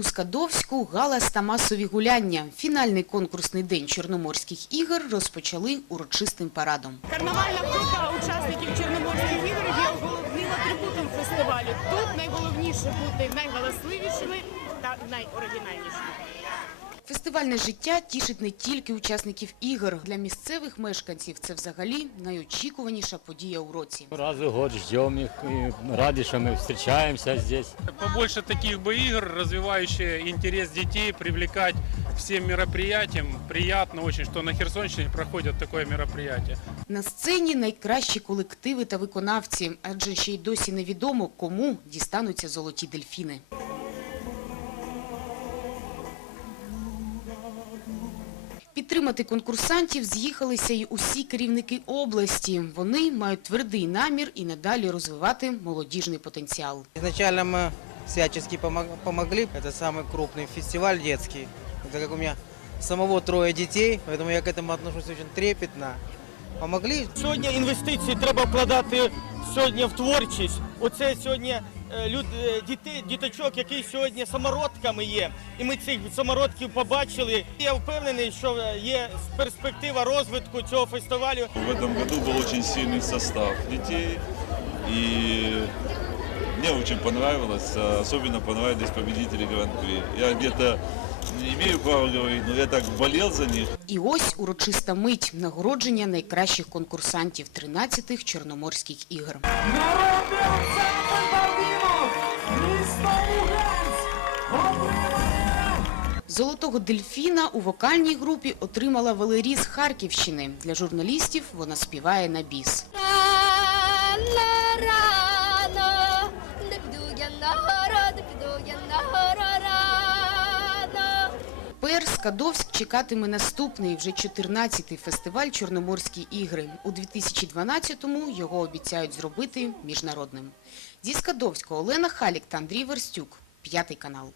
у Скадовську галас та масові гуляння. Фінальний конкурсний день Чорноморських ігор розпочали урочистим парадом. Карнавальна хода учасників Чорноморських ігор є головним атрибутом фестивалю. Тут найголовніше бути найголосливішими та найоригінальнішими. Фестивальне життя тішить не тільки учасників ігор. Для місцевих мешканців це взагалі найочікуваніша подія у році. Раз в год ждем их и рады, что мы встречаемся здесь. Побольше таких бы игр, развивающие интерес детей, привлекать всем мероприятиям. Приятно очень, что на Херсонщине проходит такое мероприятие. На сцені найкращі колективи та виконавці, адже ще й досі невідомо, кому дістануться золоті дельфіни. Підтримати конкурсантів з'їхалися й усі керівники області. Вони мають твердий намір і надалі розвивати молодіжний потенціал. Изначально мы всячески помог- помогли. Это самый крупный фестиваль детский. Так как у меня самого трое детей, поэтому я к этому отношусь очень трепетно. Помогли. Сьогодні інвестиції треба вкладати сьогодні в творчість. Оце сьогодні е, люд, е, діти, діточок, які сьогодні самородками є. І ми цих самородків побачили. Я впевнений, що є перспектива розвитку цього фестивалю. В этом году был очень сильный состав детей, и мне очень понравилось, а особенно понравились победители Гран-при. Я где-то не имею права говорить, но я так болел за них. І ось урочиста мить нагородження найкращих конкурсантів 13-х Чорноморських ігор. Народний Золотого дельфіна у вокальній групі отримала Валерій з Харківщини. Для журналістів вона співає на біс. Рано. Скадовськ чекатиме наступний, вже 14-й фестиваль Чорноморські ігри. У 2012-му його обіцяють зробити міжнародним. Зі Скадовського Олена Халік та Андрій Верстюк. П'ятий канал.